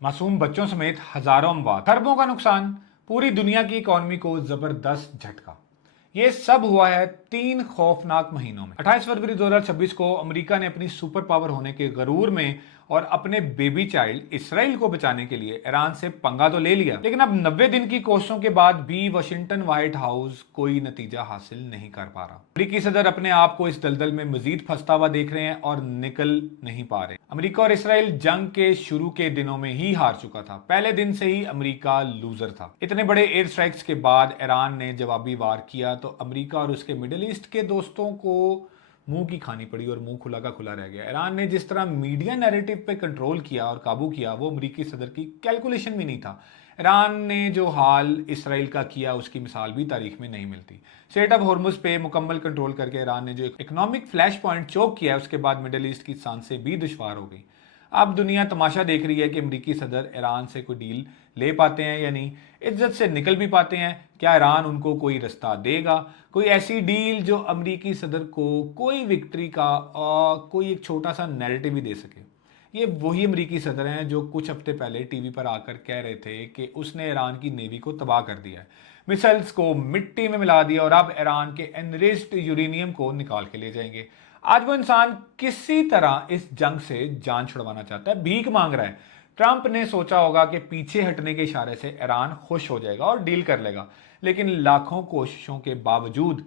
मासूम बच्चों समेत हजारों अमवात, खरबों का नुकसान, पूरी दुनिया की इकोनॉमी को जबरदस्त झटका। ये सब हुआ है 3 खौफनाक महीनों में। 28 फरवरी 2026 को अमेरिका ने अपनी सुपर पावर होने के गरूर में और अपने बेबी चाइल्ड इसराइल को बचाने के लिए ईरान से पंगा तो ले लिया, लेकिन अब 90 दिन की कोशिशों के बाद भी वाशिंगटन व्हाइट हाउस कोई नतीजा हासिल नहीं कर पा रहा। अमेरिकी सदर अपने आप को इस दलदल में मजीद फंसता हुआ देख रहे हैं और निकल नहीं पा रहे। अमेरिका और इसराइल जंग के शुरू के दिनों में ही हार चुका था। पहले दिन से ही अमेरिका लूजर था। इतने बड़े एयर स्ट्राइक्स के बाद ईरान ने जवाबी वार किया तो अमेरिका और उसके मिडिल ईस्ट के दोस्तों को मुंह की खानी पड़ी और मुंह खुला का खुला रह गया। ईरान ने जिस तरह मीडिया नैरेटिव पे कंट्रोल किया और काबू किया, वो अमेरिकी सदर की कैलकुलेशन भी नहीं था। ईरान ने जो हाल इसराइल का किया उसकी मिसाल भी तारीख में नहीं मिलती। स्ट्रेट ऑफ हॉर्मुज पे मुकम्मल कंट्रोल करके ईरान ने जो इकोनॉमिक फ्लैश पॉइंट चोक किया, उसके बाद मिडिल ईस्ट की सांसें भी दुश्वार हो गई। अब दुनिया तमाशा देख रही है कि अमेरिकी सदर ईरान से कोई डील ले पाते हैं या नहीं, इज्जत से निकल भी पाते हैं। क्या ईरान उनको कोई रास्ता देगा, कोई ऐसी डील जो अमेरिकी सदर को कोई विक्ट्री का कोई एक छोटा सा नैरेटिव भी दे सके। ये वही अमेरिकी सदर हैं जो कुछ हफ्ते पहले टीवी पर आकर कह रहे थे कि उसने ईरान की नेवी को तबाह कर दिया है, मिसाइल्स को मिट्टी में मिला दिया और अब ईरान के एनरिच्ड यूरेनियम को निकाल के ले जाएंगे। आज वो इंसान किसी तरह इस जंग से जान छुड़वाना चाहता है, भीख मांग रहा है। ट्रंप ने सोचा होगा कि पीछे हटने के इशारे से ईरान खुश हो जाएगा और डील कर लेगा, लेकिन लाखों कोशिशों के बावजूद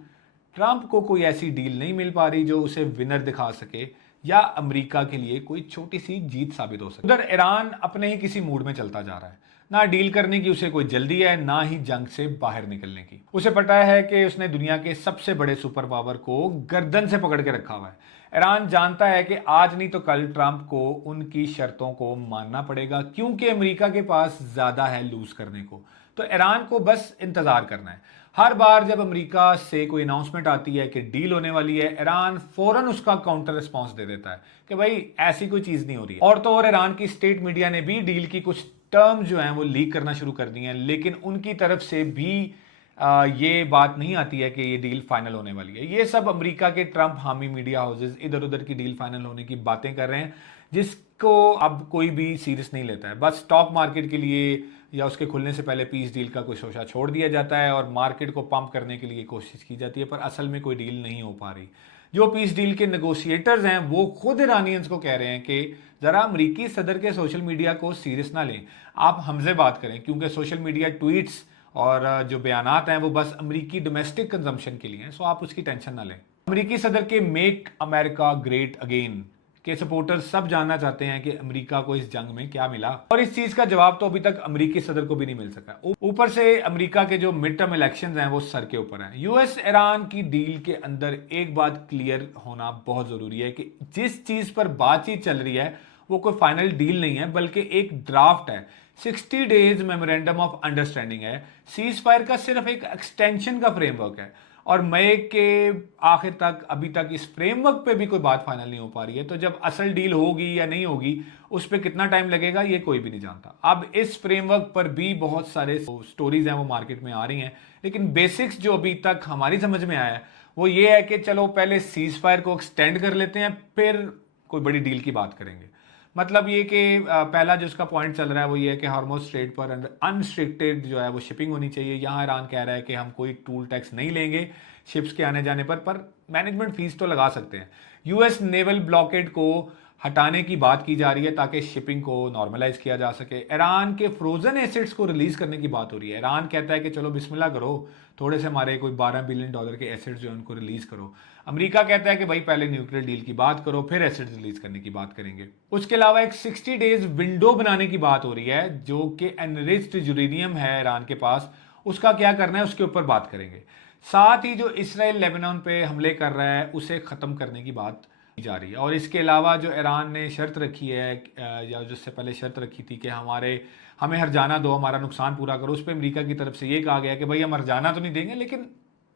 ट्रंप को कोई ऐसी डील नहीं मिल पा रही जो उसे विनर दिखा सके या अमेरिका के लिए कोई छोटी सी जीत साबित हो सके। उधर ईरान अपने ही किसी मूड में चलता जा रहा है। ना डील करने की उसे कोई जल्दी है, ना ही जंग से बाहर निकलने की। उसे पता है कि उसने दुनिया के सबसे बड़े सुपर पावर को गर्दन से पकड़ के रखा हुआ है। ईरान जानता है कि आज नहीं तो कल ट्रंप को उनकी शर्तों को मानना पड़ेगा, क्योंकि अमेरिका के पास ज्यादा है लूज करने को। तो ईरान को बस इंतजार करना है। हर बार जब अमेरिका से कोई अनाउंसमेंट आती है कि डील होने वाली है, ईरान फौरन उसका काउंटर रिस्पॉन्स दे देता है कि भाई ऐसी कोई चीज नहीं हो रही है। और तो और ईरान की स्टेट मीडिया ने भी डील की कुछ टर्म जो हैं वो लीक करना शुरू कर दी हैं, लेकिन उनकी तरफ से भी ये बात नहीं आती है कि ये डील फाइनल होने वाली है। ये सब अमेरिका के ट्रंप हामी मीडिया हाउसेस इधर उधर की डील फाइनल होने की बातें कर रहे हैं, जिसको अब कोई भी सीरियस नहीं लेता है। बस स्टॉक मार्केट के लिए या उसके खुलने से पहले पीस डील का कोई शोशा छोड़ दिया जाता है और मार्केट को पंप करने के लिए कोशिश की जाती है, पर असल में कोई डील नहीं हो पा रही। जो पीस डील के नेगोशिएटर्स हैं वो खुद ईरानियंस को कह रहे हैं कि जरा अमेरिकी सदर के सोशल मीडिया को सीरियस ना लें, आप हमसे बात करें, क्योंकि सोशल मीडिया ट्वीट्स और जो बयानात हैं वो बस अमेरिकी डोमेस्टिक कंजम्पशन के लिए हैं, सो आप उसकी टेंशन ना लें। अमेरिकी सदर के मेक अमेरिका ग्रेट अगेन के सपोर्टर्स सब जानना चाहते हैं कि अमेरिका को इस जंग में क्या मिला, और इस चीज का जवाब तो अभी तक अमेरिकी सदर को भी नहीं मिल सका। ऊपर से अमेरिका के जो मिड टर्म इलेक्शंस हैं वो सर के ऊपर हैं। यूएस ईरान की डील के अंदर एक बात क्लियर होना बहुत जरूरी है कि जिस चीज पर बातचीत चल रही है वो कोई फाइनल डील नहीं है, बल्कि एक ड्राफ्ट है। 60 डेज मेमोरेंडम ऑफ अंडरस्टैंडिंग है। सीज फायर का सिर्फ एक एक्सटेंशन का फ्रेमवर्क है और मई के आखिर तक अभी तक इस फ्रेमवर्क पे भी कोई बात फाइनल नहीं हो पा रही है। तो जब असल डील होगी या नहीं होगी, उस पर कितना टाइम लगेगा ये कोई भी नहीं जानता। अब इस फ्रेमवर्क पर भी बहुत सारे स्टोरीज हैं वो मार्केट में आ रही हैं, लेकिन बेसिक्स जो अभी तक हमारी समझ में आया है वो ये है कि चलो पहले सीज फायर को एक्सटेंड कर लेते हैं, फिर कोई बड़ी डील की बात करेंगे। मतलब ये कि पहला जो उसका पॉइंट चल रहा है वो ये है कि हार्मोज स्ट्रेट पर अनरिस्ट्रिक्टेड जो है वो शिपिंग होनी चाहिए। यहाँ ईरान कह रहा है कि हम कोई टूल टैक्स नहीं लेंगे शिप्स के आने जाने पर मैनेजमेंट फीस तो लगा सकते हैं। यूएस नेवल ब्लॉकेड को हटाने की बात की जा रही है ताकि शिपिंग को नॉर्मलाइज किया जा सके। ईरान के फ्रोजन एसेट्स को रिलीज करने की बात हो रही है। ईरान कहता है कि चलो बिस्मिल्लाह करो, थोड़े से हमारे कोई $12 बिलियन के एसेट्स जो है उनको रिलीज करो। अमेरिका कहता है कि भाई पहले न्यूक्लियर डील की बात करो, फिर एसेट्स रिलीज करने की बात करेंगे। उसके अलावा एक 60 डेज विंडो बनाने की बात हो रही है, जो कि एनरिच्ड यूरेनियम है ईरान के पास, उसका क्या करना है उसके ऊपर बात करेंगे। साथ ही जो इसराइल लेबनान पे हमले कर रहा है उसे खत्म करने की बात की जा रही है। और इसके अलावा जो ईरान ने शर्त रखी है या जिससे पहले शर्त रखी थी कि हमें हर्जाना दो, हमारा नुकसान पूरा करो, उस पर अमेरिका की तरफ से ये कहा गया कि भाई हम हर्जाना तो नहीं देंगे, लेकिन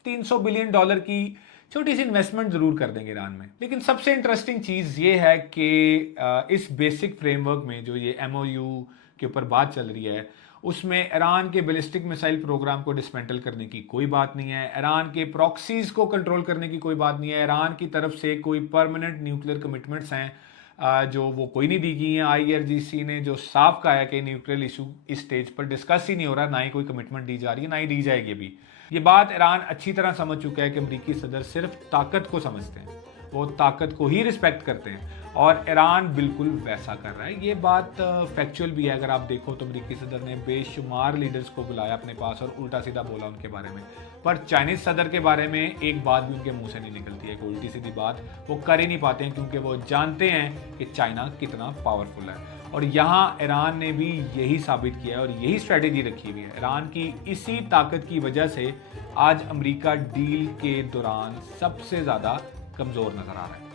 $300 बिलियन की छोटी सी इन्वेस्टमेंट जरूर कर देंगे ईरान में। लेकिन सबसे इंटरेस्टिंग चीज ये है कि इस बेसिक फ्रेमवर्क में जो ये एमओयू के ऊपर बात चल रही है उसमें ईरान के बैलिस्टिक मिसाइल प्रोग्राम को डिसमेंटल करने की कोई बात नहीं है, ईरान के प्रॉक्सीज को कंट्रोल करने की कोई बात नहीं है, ईरान की तरफ से कोई परमानेंट न्यूक्लियर कमिटमेंट्स हैं जो वो कोई नहीं दी गई हैं। IRGC ने जो साफ कहा है कि न्यूक्लियर इशू इस स्टेज पर डिस्कस ही नहीं हो रहा, ना ही कोई कमिटमेंट दी जा रही है, ना ही दी जाएगी अभी। ये बात ईरान अच्छी तरह समझ चुका है कि अमरीकी सदर सिर्फ ताकत को समझते हैं, वो ताकत को ही रिस्पेक्ट करते हैं और ईरान बिल्कुल वैसा कर रहा है। ये बात फैक्चुअल भी है। अगर आप देखो तो अमरीकी सदर ने बेशुमार लीडर्स को बुलाया अपने पास और उल्टा सीधा बोला उनके बारे में, पर चाइनीज सदर के बारे में एक बात भी उनके मुंह से नहीं निकलती है। उल्टी सीधी बात वो कर ही नहीं पाते हैं, क्योंकि वो जानते हैं कि चाइना कितना पावरफुल है। और यहाँ ईरान ने भी यही साबित किया है और यही स्ट्रेटेजी रखी हुई है। ईरान की इसी ताकत की वजह से आज अमेरिका डील के दौरान सबसे ज़्यादा कमज़ोर नज़र आ रहा है।